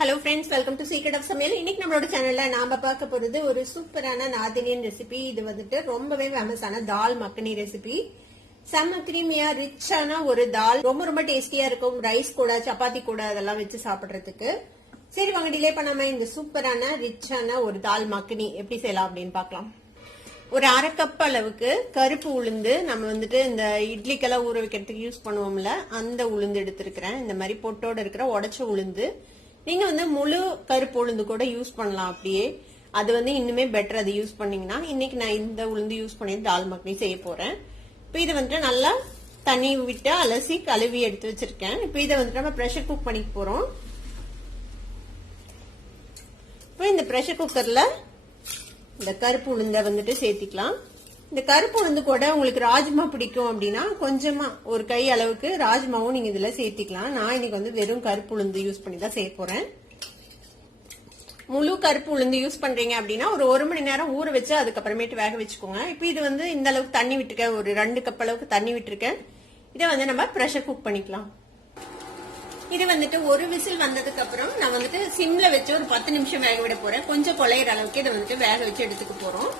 Hello friends, welcome to secret of சமையல். இன்னைக்கு நம்மளோட சேனல்ல நாம பார்க்க போறது ஒரு சூப்பரான நார்த் இந்தியன் ரெசிபி. இது வந்துட்டு ரொம்பவே ஃபேமஸான தால் மக்கனி ரெசிபி. செம்ம கிரீமியா ரிச்சான ஒரு தால், ரொம்ப ரொம்ப டேஸ்டியா இருக்கும். ரைஸ் கூட, சப்பாத்தி கூட அதெல்லாம் வச்சு சாப்பிடுறதுக்கு. சரி வாங்க, டிலே பண்ணாம இந்த சூப்பரான ரிச்சான ஒரு தால் மக்கனி எப்படி செய்யலாம் அப்படின்னு பார்க்கலாம். ஒரு அரை கப் அளவுக்கு கருப்பு உளுந்து, நம்ம வந்துட்டு இந்த இட்லிக்கெல்லாம் ஊற வைக்கிறதுக்கு யூஸ் பண்ணுவோம்ல, அந்த உளுந்து எடுத்திருக்கிறேன். இந்த மாதிரி பொட்டோட இருக்கிற உடைச்ச உளுந்து. நீங்க வந்து முழு கருப்பு உளுந்து கூட யூஸ் பண்ணலாம். அப்படியே அது வந்து இன்னுமே பெட்டர். அது யூஸ் பண்ணீங்கன்னா, இன்னைக்கு நான் இந்த உளுந்து யூஸ் பண்ணி தால் மக்கனி செய்ய போறேன். இப்போ இதை வந்துட்டு நல்லா தண்ணி விட்டு அலசி கழுவி எடுத்து வச்சிருக்கேன். இப்போ இதை வந்துட்டு நம்ம ப்ரெஷர் குக் பண்ணிக்க போறோம். இப்போ இந்த ப்ரெஷர் குக்கர்ல இந்த கருப்பு உளுந்த வந்துட்டு சேர்த்திக்கலாம். இந்த கருப்பு உளுந்து கூட உங்களுக்கு ராஜ்மா பிடிக்கும் அப்படின்னா கொஞ்சமா ஒரு கை அளவுக்கு ராஜ்மாவும் நீங்க இதுல சேர்த்திக்கலாம். நான் இன்னைக்கு வந்து வெறும் கருப்பு உளுந்து யூஸ் பண்ணி தான் செய்ய போறேன். முழு கருப்பு உளுந்து யூஸ் பண்றீங்க அப்படின்னா ஒரு மணி நேரம் ஊற வச்சு அதுக்கப்புறமேட்டு வேக வச்சுக்கோங்க. இப்போ இது வந்து இந்த அளவுக்கு தண்ணி விட்டுருக்கேன், ஒரு 2 கப் அளவுக்கு தண்ணி விட்டுருக்கேன். இதை வந்து நம்ம ப்ரெஷர் குக் பண்ணிக்கலாம். இது வந்துட்டு ஒரு விசில் வந்ததுக்கு அப்புறம் நான் வந்துட்டு சிம்ல வச்சு ஒரு 10 நிமிஷம் வேக விட போறேன். கொஞ்சம் குழையிற அளவுக்கு இதை வந்துட்டு வேக வச்சு எடுத்துக்க போறோம்.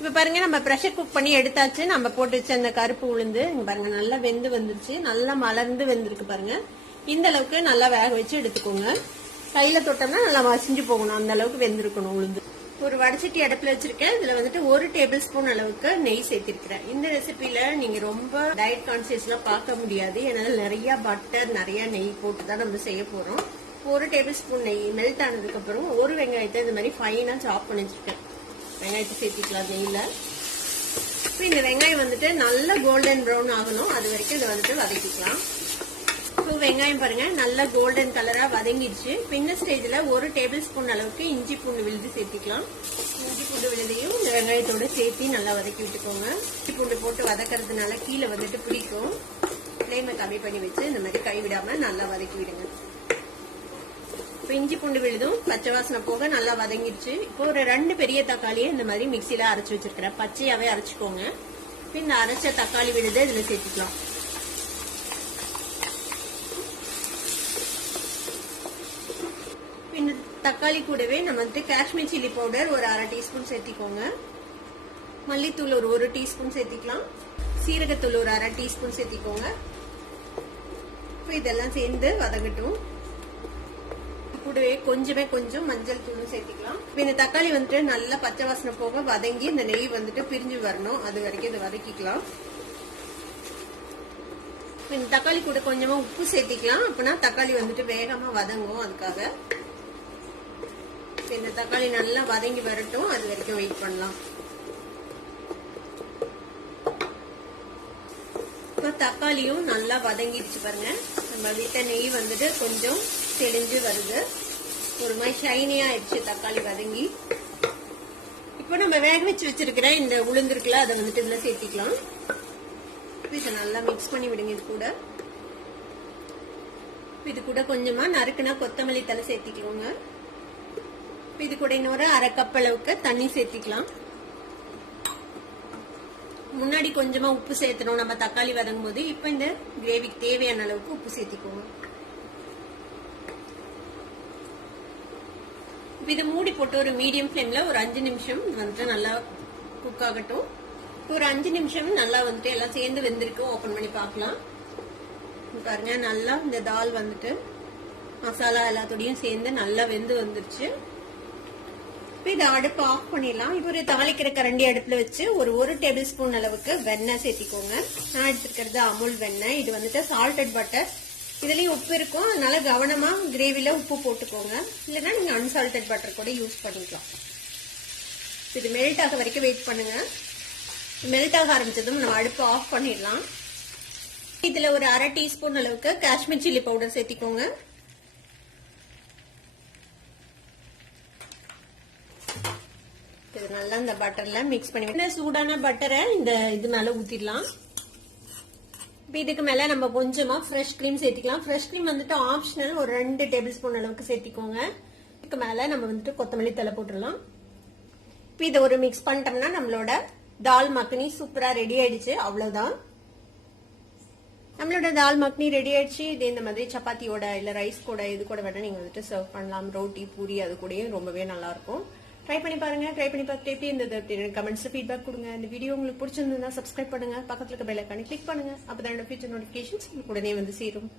இப்ப பாருங்க, நம்ம ப்ரெஷர் குக் பண்ணி எடுத்தாச்சு. நம்ம போட்டு வச்ச அந்த கருப்பு உளுந்து இங்க பாருங்க நல்லா வெந்து வந்துருச்சு. நல்லா மலர்ந்து வெந்திருக்கு பாருங்க. இந்த அளவுக்கு நல்லா வேக வச்சு எடுத்துக்கோங்க. கையில தொட்டோம்னா நல்லா மசிஞ்சு போகணும், அந்த அளவுக்கு வெந்திருக்கணும் உளுந்து. ஒரு வடச்சட்டி அடுப்புல வச்சிருக்கேன். இதுல வந்துட்டு 1 டேபிள் ஸ்பூன் அளவுக்கு நெய் சேர்த்திருக்கிறேன். இந்த ரெசிபில நீங்க ரொம்ப டயட் கான்சியஸ் எல்லாம் பார்க்க முடியாது. ஏன்னா நிறைய பட்டர், நிறைய நெய் போட்டு தான் நம்ம செய்ய போறோம். 1 டேபிள் ஸ்பூன் நெய் மெல்ட் ஆனதுக்கு அப்புறம் ஒரு வெங்காயத்தை இந்த மாதிரி ஃபைனா சாப் பண்ணி வச்சிருக்கேன். வெங்காயத்தை சேர்த்திக்கலாம் நெய்ல. இப்போ இந்த வெங்காயம் வந்துட்டு நல்ல கோல்டன் ப்ரௌன் ஆகணும், அது வரைக்கும் இதை வந்துட்டு வதக்கிக்கலாம். இப்போ வெங்காயம் பாருங்க நல்லா கோல்டன் கலரா வதங்கிடுச்சு. இந்த ஸ்டேஜ்ல 1 டேபிள் ஸ்பூன் அளவுக்கு இஞ்சி பூண்டு விழுது சேர்த்திக்கலாம். இஞ்சி பூண்டு விழுதையும் இந்த வெங்காயத்தோட சேர்த்து நல்லா வதக்கி விட்டுக்கோங்க. இஞ்சி பூண்டு போட்டு வதக்கிறதுனால கீழே வந்துட்டு பிடிக்கும். ஃப்ளேமை கம்மி பண்ணி வச்சு இந்த மாதிரி கைவிடாம நல்லா வதக்கி விடுங்க. இப்போ இஞ்சி பூண்டு விழுதும் பச்சை வாசனை போக நல்லா வதங்கிடுச்சு. இப்போ ஒரு 2 பெரிய தக்காளியை இந்த மாதிரி மிக்சியில அரைச்சு வச்சிருக்கிறேன். பச்சையாவே அரைச்சுக்கோங்க. இப்போ இந்த அரைச்ச தக்காளி விழுதை இதுல சேர்த்துக்கலாம். இந்த தக்காளி கூடவே நம்ம வந்து காஷ்மீர் சில்லி பவுடர் ஒரு 1/2 டீஸ்பூன் சேர்த்திக்கோங்க. மல்லித்தூள் ஒரு 1 டீஸ்பூன் சேர்த்திக்கலாம். சீரகத்தூள் ஒரு 1/2 டீஸ்பூன் சேர்த்திக்கோங்க. இப்போ இதெல்லாம் சேர்ந்து வதங்கட்டும். கூடவே கொஞ்சம் மஞ்சள் தூளும் சேர்த்திக்கலாம். இந்த தக்காளி வந்துட்டு நல்லா பச்சை வாசனை போக வதங்கி இந்த நெய் வந்துட்டு பிரிஞ்சு வரணும், அது வரைக்கும் இதை வதக்கிக்கலாம். இந்த தக்காளி கூட கொஞ்சமா உப்பு சேர்த்திக்கலாம். அப்படின்னா தக்காளி வந்துட்டு வேகமா வதங்கும், அதுக்காக. இந்த தக்காளி நல்லா வதங்கி வரட்டும், அது வரைக்கும் வெயிட் பண்ணலாம். இப்போ தக்காளியும் நல்லா வதங்கிடுச்சு பாருங்க. நம்ம விட்ட நெய் வந்துட்டு கொஞ்சம் தெளிஞ்சு வருது. ஒரு மாதிரி ஷைனியா ஆயிடுச்சு தக்காளி வதங்கி. இப்போ நம்ம வேக வச்சு வச்சிருக்கிற இந்த உளுந்து இருக்குல்ல, அதை வந்துட்டு இதுல சேர்த்திக்கலாம். இதை நல்லா மிக்ஸ் பண்ணி விடுங்க. இது கூட கொஞ்சமா நறுக்குனா கொத்தமல்லி தலை சேர்த்திக்கோங்க. இது கூட இன்னொரு 1/2 கப் அளவுக்கு தண்ணி சேர்த்திக்கலாம். முன்னாடி கொஞ்சமா உப்பு சேர்த்தணும் நம்ம தக்காளி வதங்கும் போது. இப்ப இந்த கிரேவிக்கு தேவையான அளவுக்கு உப்பு சேர்த்திக்கோங்க. இதை மூடி போட்டு ஒரு மீடியம் ஃப்ளேம்ல ஒரு 5 நிமிஷம் வந்துட்டு நல்லா குக் ஆகட்டும். ஒரு 5 நிமிஷம் நல்லா வந்துட்டு எல்லாம் சேர்ந்து வெந்திருக்கு. ஓபன் பண்ணி பார்க்கலாம். பாருங்க நல்லா இந்த தால் வந்துட்டு மசாலா எல்லாத்தோடையும் சேர்ந்து நல்லா வெந்து வந்துருச்சு. இதை அடுப்பு ஆஃப் பண்ணிடலாம். இப்போ ஒரு தாளிக்கிற கரண்டி அடுப்புல வச்சு ஒரு டேபிள் ஸ்பூன் அளவுக்கு வெண்ணெய் சேர்த்திக்கோங்க. நான் எடுத்துக்கிறது அமுல் வெண்ணெய். இது வந்துட்டு சால்டட் பட்டர். இதுலயும் உப்பு இருக்கும், அதனால கவனமா கிரேவில உப்பு போட்டுக்கோங்க. இல்லைன்னா நீங்க அன்சால்டட் பட்டர் கூட யூஸ் பண்ணிக்கலாம். இது மெல்ட் ஆக வரைக்கும் வெயிட் பண்ணுங்க. மெல்ட் ஆக ஆரம்பிச்சதும் நம்ம அடுப்பு ஆஃப் பண்ணிடலாம். இதுல ஒரு 1/2 டீஸ்பூன் அளவுக்கு காஷ்மீர் சில்லி பவுடர் சேர்த்திக்கோங்க. இது நல்லா இந்த பட்டர்ல மிக்ஸ் பண்ணி சூடான பட்டரை இந்த இது மேல ஊத்திடலாம். இதுக்கு மேல நம்ம கொஞ்சமா ஃப்ரெஷ் கிரீம் சேர்த்திக்கலாம். ஃப்ரெஷ் கிரீம் வந்துட்டு ஆப்ஷனல், ஒரு 2 டேபிள் ஸ்பூன் அளவுக்கு சேர்த்திக்கோங்க. இதுக்கு மேல நம்ம வந்துட்டு கொத்தமல்லி தலை போட்டுடலாம். இப்போ இதை ஒரு மிக்ஸ் பண்ணிட்டோம்னா நம்மளோட தால் மக்கனி சூப்பரா ரெடி ஆயிடுச்சு. அவ்வளவுதான். நம்மளோட தால் மக்னி ரெடி ஆயிடுச்சு. இது இந்த மாதிரி சப்பாத்தியோட இல்ல ரைஸ் கூட இது கூட வேணா நீங்க வந்துட்டு சர்வ் பண்ணலாம். ரோட்டி பூரி அது கூடயும் ரொம்பவே நல்லா இருக்கும். ட்ரை பண்ணி பாருங்க. ட்ரை பண்ணி பார்த்துட்டு எப்படி இருந்தது அப்படின்னு கமெண்ட்ஸ்ல ஃபீட்பேக் கொடுங்க. இந்த வீடியோ உங்களுக்கு பிடிச்சிருந்ததுன்னா சப்ஸ்கிரைப் பண்ணுங்க. பக்கத்துல இருக்க பெல் ஐகானை கிளிக் பண்ணுங்க. அப்பதான் என்னோட ஃபியூச்சர் நோட்டிபிகேஷன்ஸ் உடனே வந்து சேரும்.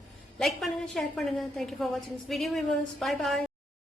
லைக் பண்ணுங்க, ஷேர் பண்ணுங்க. தேங்க்யூ ஃபார் வாட்சிங் this video viewers. Bye by.